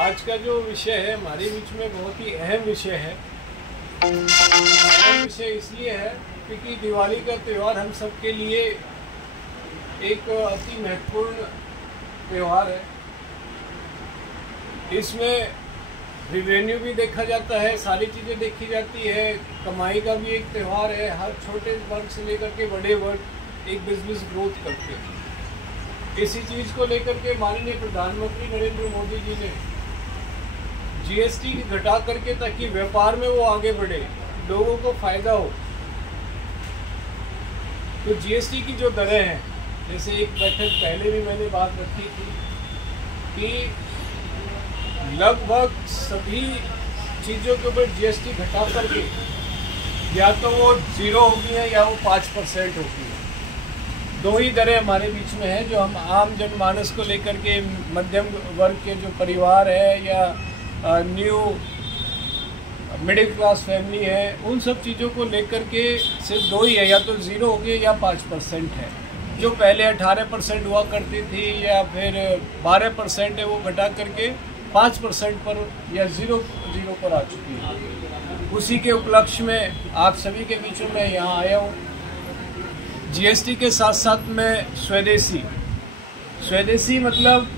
आज का जो विषय है हमारे बीच में बहुत ही अहम विषय है। अहम विषय इसलिए है क्योंकि दिवाली का त्यौहार हम सब के लिए एक अति महत्वपूर्ण त्यौहार है। इसमें रिवेन्यू भी देखा जाता है, सारी चीज़ें देखी जाती है, कमाई का भी एक त्यौहार है। हर छोटे वर्ग से लेकर के बड़े वर्ग एक बिजनेस ग्रोथ करते हैं। इसी चीज़ को लेकर के माननीय प्रधानमंत्री नरेंद्र मोदी जी ने जीएसटी घटा करके, ताकि व्यापार में वो आगे बढ़े, लोगों को फायदा हो। तो जीएसटी की जो दरें हैं, जैसे एक बैठक पहले भी मैंने बात रखी थी कि लगभग सभी चीज़ों के ऊपर जीएसटी घटा करके या तो वो 0 होगी है या वो 5% होगी है। दो ही दरें हमारे बीच में है, जो हम आम जनमानस को लेकर के, मध्यम वर्ग के जो परिवार है या न्यू मिडिल क्लास फैमिली है, उन सब चीज़ों को लेकर के सिर्फ दो ही है, या तो 0 होगी या 5% है। जो पहले 18% हुआ करती थी या फिर 12% है, वो घटा करके 5% पर या 0 पर आ चुकी है। उसी के उपलक्ष्य में आप सभी के बीच में मैं यहाँ आया हूँ। जीएसटी के साथ साथ में स्वदेशी मतलब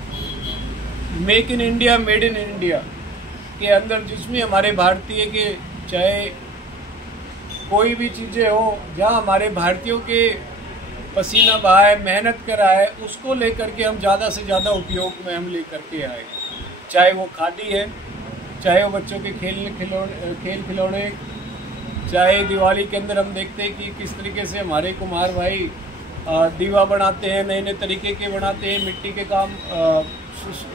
make in India, made in India के अंदर जिसमें हमारे भारतीय के, चाहे कोई भी चीज़ें हो, जहाँ हमारे भारतीयों के पसीना बहा है, मेहनत करा है, उसको लेकर के हम ज़्यादा से ज़्यादा उपयोग में हम लेकर के आए। चाहे वो खादी है, चाहे वो बच्चों के खेल खिलौने, चाहे दिवाली के अंदर हम देखते हैं कि किस तरीके से हमारे कुम्हार भाई दीवा बनाते हैं, नए नए तरीके के बनाते हैं, मिट्टी के काम,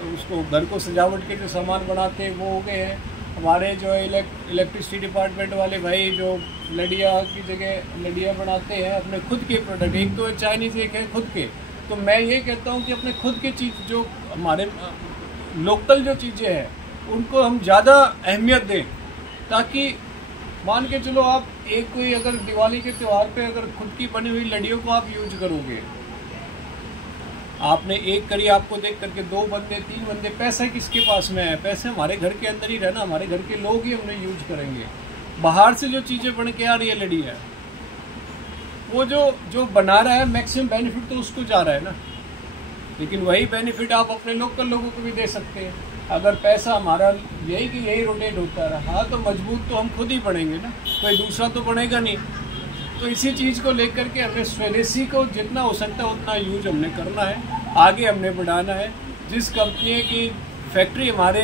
उसको घर को सजावट के जो सामान बनाते हैं वो हो गए हैं। हमारे जो इलेक्ट्रिसिटी डिपार्टमेंट वाले भाई जो लड़िया की जगह लड़िया बनाते हैं, अपने खुद के प्रोडक्ट, एक तो चाइनीज़, एक है खुद के। तो मैं ये कहता हूँ कि अपने खुद के चीज़, जो हमारे लोकल जो चीज़ें हैं, उनको हम ज़्यादा अहमियत दें, ताकि मान के चलो आप कोई अगर दिवाली के त्यौहार पे अगर खुद की बनी हुई लड़ियों को आप यूज करोगे, आपने एक करी, आपको देख करके 2 बंदे 3 बंदे, पैसा किसके पास में है? पैसे हमारे घर के अंदर ही रहना, हमारे घर के लोग ही उन्हें यूज करेंगे। बाहर से जो चीज़ें बन के आ रही है लड़ी है, वो जो बना रहा है मैक्सिमम बेनिफिट तो उसको जा रहा है ना, लेकिन वही बेनिफिट आप अपने लोकल लोगों को भी दे सकते हैं। अगर पैसा हमारा यही रोटेट होता रहा तो मजबूत तो हम खुद ही बनेंगे ना, कोई दूसरा तो बनेगा नहीं। तो इसी चीज़ को लेकर के हमें स्वदेशी को जितना हो सकता है उतना यूज हमने करना है, आगे हमने बढ़ाना है। जिस कंपनी की फैक्ट्री हमारे,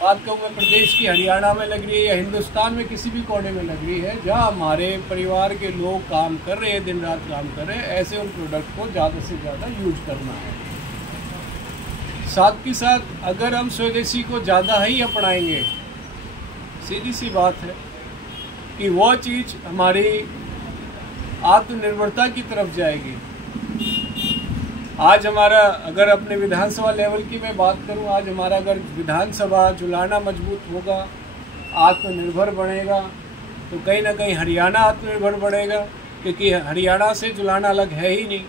बात कहूँ मैं प्रदेश की, हरियाणा में लग रही है या हिंदुस्तान में किसी भी कोने में लग रही है, जहाँ हमारे परिवार के लोग काम कर रहे हैं, दिन रात काम कर रहे हैं, ऐसे उन प्रोडक्ट को ज़्यादा से ज़्यादा यूज करना है। साथ ही साथ अगर हम स्वदेशी को ज़्यादा ही अपनाएंगे, सीधी सी बात है कि वो चीज़ हमारी आत्मनिर्भरता की तरफ जाएगी। आज हमारा, अगर अपने विधानसभा लेवल की मैं बात करूं, आज हमारा अगर विधानसभा जुलाना मजबूत होगा, आत्मनिर्भर बनेगा, तो कहीं ना कहीं हरियाणा आत्मनिर्भर बढ़ेगा, क्योंकि हरियाणा से जुलाना अलग है ही नहीं।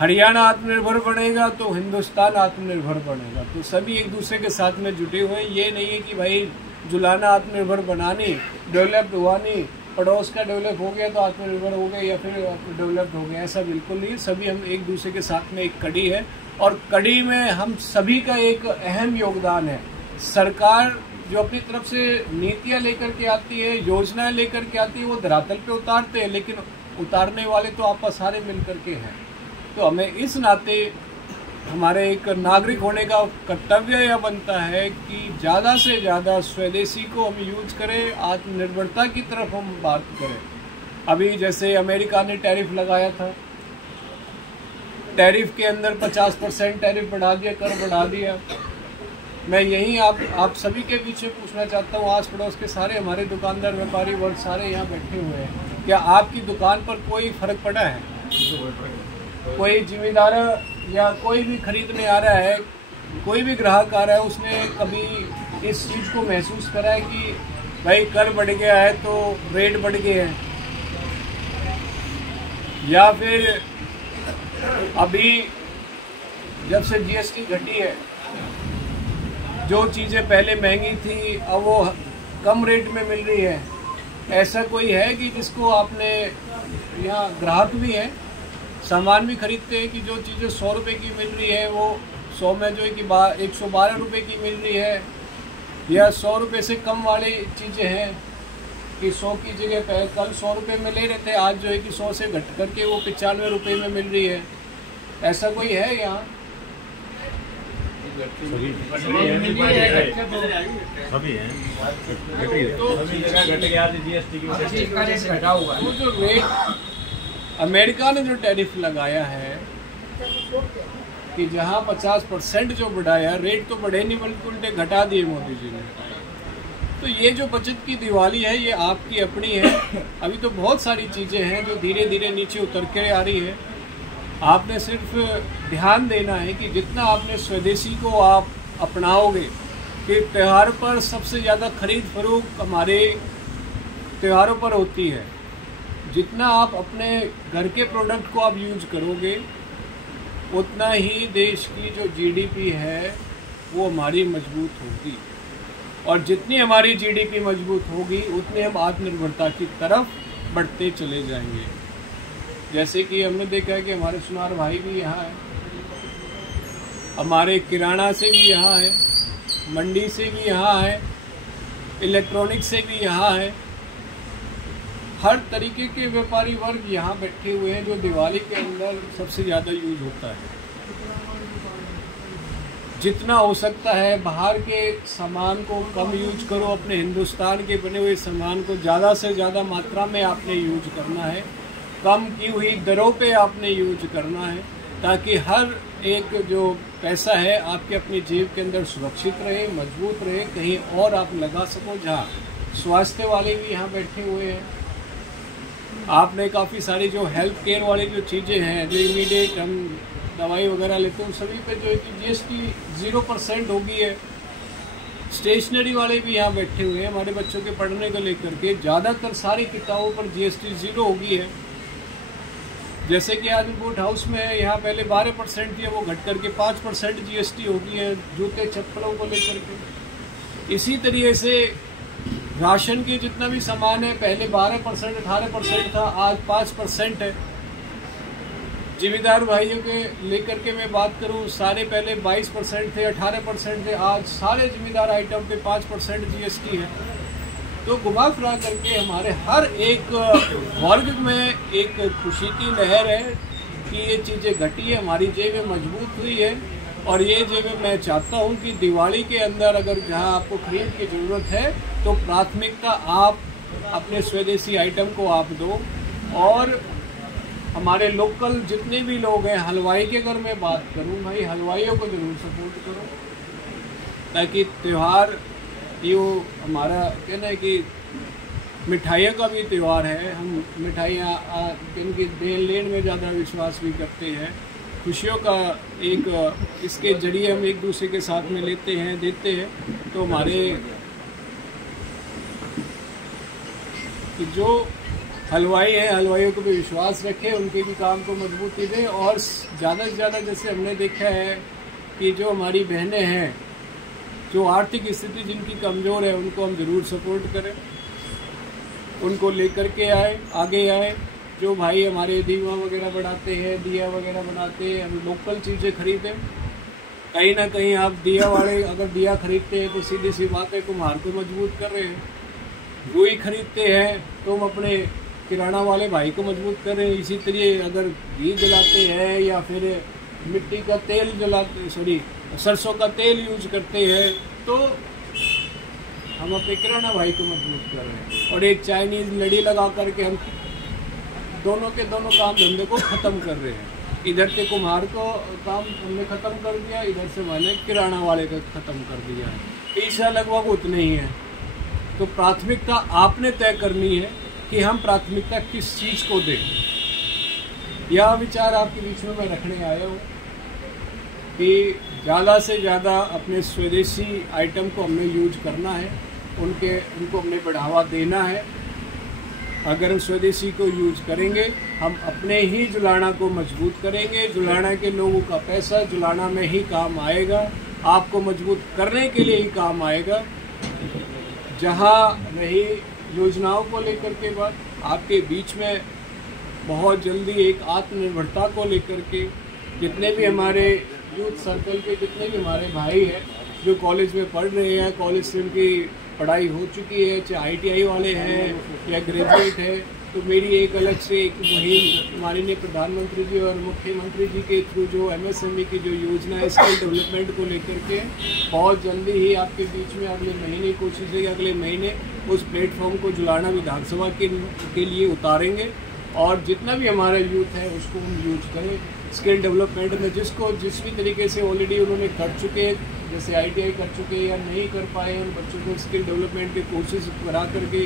हरियाणा आत्मनिर्भर बनेगा तो हिंदुस्तान आत्मनिर्भर बनेगा। तो सभी एक दूसरे के साथ में जुटे हुए हैं। ये नहीं है कि भाई जुलाना आत्मनिर्भर बनानी, डेवलप्ड हुआ नहीं, पड़ोस का डेवलप हो गया तो आत्मनिर्भर हो गया या फिर डेवलप्ड हो गया, ऐसा बिल्कुल नहीं। सभी हम एक दूसरे के साथ में एक कड़ी है, और कड़ी में हम सभी का एक अहम योगदान है। सरकार जो अपनी तरफ से नीतियाँ लेकर के आती है, योजनाएं लेकर के आती है, वो धरातल पे उतारते हैं, लेकिन उतारने वाले तो आप सारे मिल करके हैं। तो हमें इस नाते हमारे एक नागरिक होने का कर्तव्य यह बनता है कि ज़्यादा से ज़्यादा स्वदेशी को हम यूज करें, आत्मनिर्भरता की तरफ हम बात करें। अभी जैसे अमेरिका ने टैरिफ लगाया था, टैरिफ के अंदर 50% टैरिफ बढ़ा दिया, कर बढ़ा दिया। मैं यही आप सभी के पीछे पूछना चाहता हूँ, आस पड़ोस के सारे हमारे दुकानदार, व्यापारी वर्ग सारे यहाँ बैठे हुए हैं, क्या आपकी दुकान पर कोई फ़र्क पड़ा है? कोई जिम्मेदार या कोई भी खरीदने आ रहा है, कोई भी ग्राहक आ रहा है, उसने कभी इस चीज़ को महसूस करा है कि भाई कर बढ़ गया है तो रेट बढ़ गए हैं? या फिर अभी जब से जीएसटी घटी है जो चीज़ें पहले महंगी थी अब वो कम रेट में मिल रही है। ऐसा कोई है कि जिसको आपने, यहाँ ग्राहक भी हैं, सामान भी खरीदते हैं कि जो चीज़ें 100 रुपये की मिल रही है वो 100 में जो है कि 112 रुपये की मिल रही है, या 100 रुपये से कम वाली चीज़ें हैं कि 100 की जगह पे कल 100 रुपये में ले रहे थे, आज जो है कि 100 से घट करके वो 95 रुपये में मिल रही है। ऐसा कोई है यहाँ? तो जो रेट अमेरिका ने जो टैरिफ लगाया है कि जहाँ 50% जो बढ़ाया, रेट तो बढ़े नहीं बल्कि उल्टे घटा दिए मोदी जी ने। तो ये जो बचत की दिवाली है ये आपकी अपनी है। अभी तो बहुत सारी चीज़ें हैं जो धीरे धीरे नीचे उतर के आ रही है। आपने सिर्फ ध्यान देना है कि जितना आपने स्वदेशी को आप अपनाओगे, कि त्यौहार पर सबसे ज़्यादा खरीद फरोख्त हमारे त्योहारों पर होती है, जितना आप अपने घर के प्रोडक्ट को आप यूज करोगे उतना ही देश की जो जीडीपी है वो हमारी मजबूत होगी, और जितनी हमारी जीडीपी मजबूत होगी उतने हम आत्मनिर्भरता की तरफ बढ़ते चले जाएंगे। जैसे कि हमने देखा है कि हमारे सुनार भाई भी यहाँ है, हमारे किराना से भी यहाँ है, मंडी से भी यहाँ है, इलेक्ट्रॉनिक से भी यहाँ है, हर तरीके के व्यापारी वर्ग यहाँ बैठे हुए हैं जो दिवाली के अंदर सबसे ज़्यादा यूज होता है। जितना हो सकता है बाहर के सामान को कम यूज करो, अपने हिंदुस्तान के बने हुए सामान को ज़्यादा से ज़्यादा मात्रा में आपने यूज करना है, कम की हुई दरों पे आपने यूज करना है, ताकि हर एक जो पैसा है आपके अपनी जेब के अंदर सुरक्षित रहे, मजबूत रहे, कहीं और आप लगा सको। जहाँ स्वास्थ्य वाले भी यहाँ बैठे हुए हैं, आपने काफ़ी सारी जो हेल्थ केयर वाली जो चीज़ें हैं, जो इमीडिएट हम दवाई वगैरह लेते हैं, सभी पे जो है कि जीएसटी 0% हो गई है। स्टेशनरी वाले भी यहाँ बैठे हुए हैं, हमारे बच्चों के पढ़ने को लेकर के ज़्यादातर सारी किताबों पर जीएसटी 0 हो गई है। जैसे कि आज बूट हाउस में यहाँ पहले 12% थी, वो घट करके 5% जीएसटी हो गई है जूते चप्पलों को लेकर के। इसी तरीके से राशन के जितना भी सामान है, पहले 12% 18% था, आज 5% है। जिम्मेदार भाइयों के लेकर के मैं बात करूं, सारे पहले 22% थे, 18% थे, आज सारे जिम्मेदार आइटम पे 5% जीएसटी है। तो घुमा फिरा करके हमारे हर एक वर्ग में एक खुशी की लहर है कि ये चीज़ें घटी है, हमारी जेबें मजबूत हुई है। और ये जेबें मैं चाहता हूँ कि दिवाली के अंदर अगर जहाँ आपको खरीद की ज़रूरत है तो प्राथमिकता आप अपने स्वदेशी आइटम को आप दो। और हमारे लोकल जितने भी लोग हैं, हलवाई की अगर मैं बात करूं, भाई हलवाइयों को जरूर सपोर्ट करो, ताकि त्यौहार ये हमारा कहना है कि मिठाइयों का भी त्यौहार है। हम मिठाइयाँ जिनकी देन लेन में ज़्यादा विश्वास भी करते हैं, खुशियों का एक इसके जरिए हम एक दूसरे के साथ में लेते हैं, देते हैं। तो हमारे जो हलवाई हैं, हलवाइयों को भी विश्वास रखें, उनके भी काम को मजबूती दें। और ज़्यादा से ज़्यादा जैसे हमने देखा है कि जो हमारी बहनें हैं, जो आर्थिक स्थिति जिनकी कमज़ोर है, उनको हम ज़रूर सपोर्ट करें, उनको लेकर के आगे आए। जो भाई हमारे दीवा वगैरह बनाते हैं, दिया वगैरह बनाते हैं, हम लोकल चीज़ें खरीदें। कहीं ना कहीं आप दिया वाले अगर दिया खरीदते हैं तो सीधी सी बात है, कुम्हार को मजबूत कर रहे हैं। रुई खरीदते हैं तो हम अपने किराना वाले भाई को मजबूत कर रहे हैं। इसी तरह अगर घी जलाते हैं या फिर मिट्टी का तेल सरसों का तेल यूज करते हैं तो हम अपने किराना भाई को मजबूत कर रहे हैं। और एक चाइनीज़ लड़ी लगा करके हम दोनों के दोनों काम धंधे को ख़त्म कर रहे हैं। इधर से कुम्हार को काम हमने ख़त्म कर दिया, इधर से मैंने किराना वाले का ख़त्म कर दिया है। पैसा लगभग उतना ही है। तो प्राथमिकता आपने तय करनी है कि हम प्राथमिकता किस चीज़ को दें। यह विचार आपके बीच में मैं रखने आया हूँ कि ज़्यादा से ज़्यादा अपने स्वदेशी आइटम को हमने यूज करना है, उनको हमने बढ़ावा देना है। अगर हम स्वदेशी को यूज करेंगे, हम अपने ही जुलाना को मजबूत करेंगे। जुलाना के लोगों का पैसा जुलाना में ही काम आएगा। आपको मजबूत करने के लिए ही काम आएगा। जहाँ रही योजनाओं को लेकर के बात, आपके बीच में बहुत जल्दी एक आत्मनिर्भरता को लेकर के जितने भी हमारे यूथ सर्कल के जितने भी हमारे भाई हैं जो कॉलेज में पढ़ रहे हैं, कॉलेज से उनकी पढ़ाई हो चुकी है, चाहे ITI वाले हैं या ग्रेजुएट है, तो मेरी एक अलग से एक मुहिम माननीय प्रधानमंत्री जी और मुख्यमंत्री जी के थ्रू जो MSME की जो योजना है स्किल डेवलपमेंट को लेकर के बहुत जल्दी ही आपके बीच में अगले महीने कोशिश है कि अगले महीने उस प्लेटफॉर्म को जुलाना विधानसभा के लिए उतारेंगे और जितना भी हमारा यूथ है उसको हम यूज करें स्किल डेवलपमेंट में, जिसको जिस भी तरीके से ऑलरेडी उन्होंने कर चुके हैं, जैसे ITI कर चुके हैं या नहीं कर पाए, उन बच्चों को स्किल डेवलपमेंट की कोशिश करा करके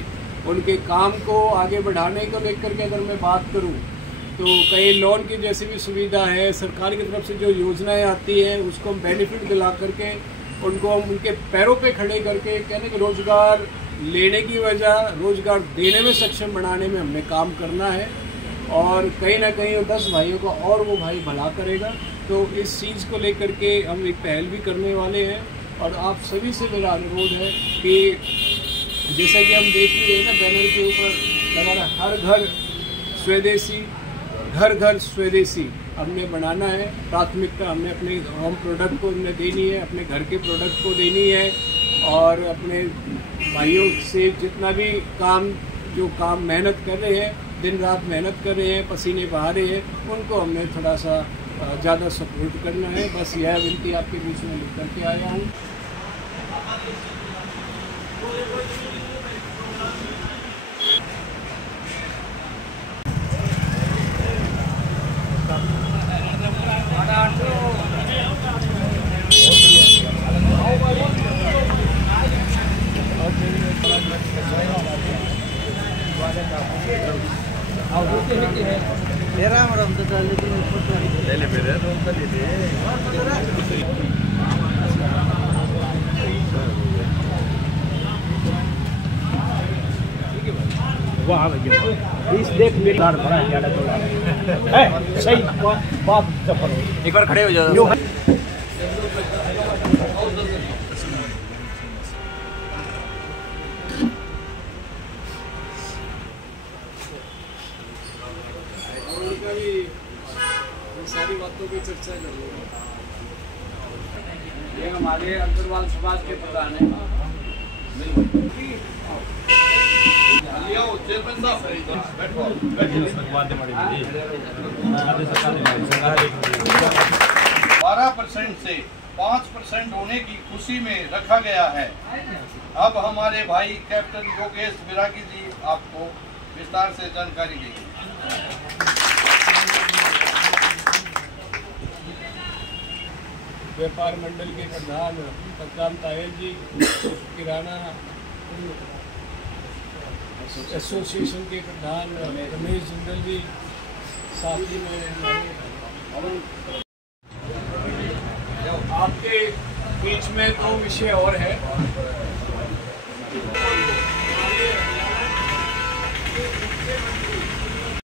उनके काम को आगे बढ़ाने को लेकर के अगर मैं बात करूं तो कई लोन की जैसी भी सुविधा है, सरकार की तरफ से जो योजनाएं आती हैं उसको हम बेनिफिट दिला करके उनको हम उनके पैरों पे खड़े करके कहने कि रोज़गार लेने की वजह रोज़गार देने में सक्षम बनाने में हमने काम करना है और कहीं ना कहीं 10 भाइयों को और वो भाई भला करेगा। तो इस चीज़ को लेकर के हम एक पहल भी करने वाले हैं और आप सभी से मेरा अनुरोध है कि जैसा कि हम देख ही रहे हैं ना बैनर के ऊपर हमारा हर घर स्वदेशी, घर घर स्वदेशी हमने बनाना है। प्राथमिकता हमने अपने होम प्रोडक्ट को हमने देनी है, अपने घर के प्रोडक्ट को देनी है और अपने भाइयों से जितना भी काम मेहनत कर रहे हैं, दिन रात मेहनत कर रहे हैं, पसीने बहा रहे हैं, उनको हमने थोड़ा सा ज़्यादा सपोर्ट करना है। बस यह विनती आपके बीच में लिख करके आया हूँ। सही बात एक बार खड़े हो जाओ। सारी बातों की चर्चा कर लो। ये हमारे अग्रवाल समाज के प्रधान हैं। से 5% होने की खुशी में रखा गया है। अब हमारे भाई कैप्टन योगेश विरागी जी आपको विस्तार से जानकारी देंगे। व्यापार मंडल के प्रधान सतराम तायल जी, किराना एसोसिएशन के प्रधान रमेश जिंदल जी, साथ ही में आपके बीच में 2 विषय और है।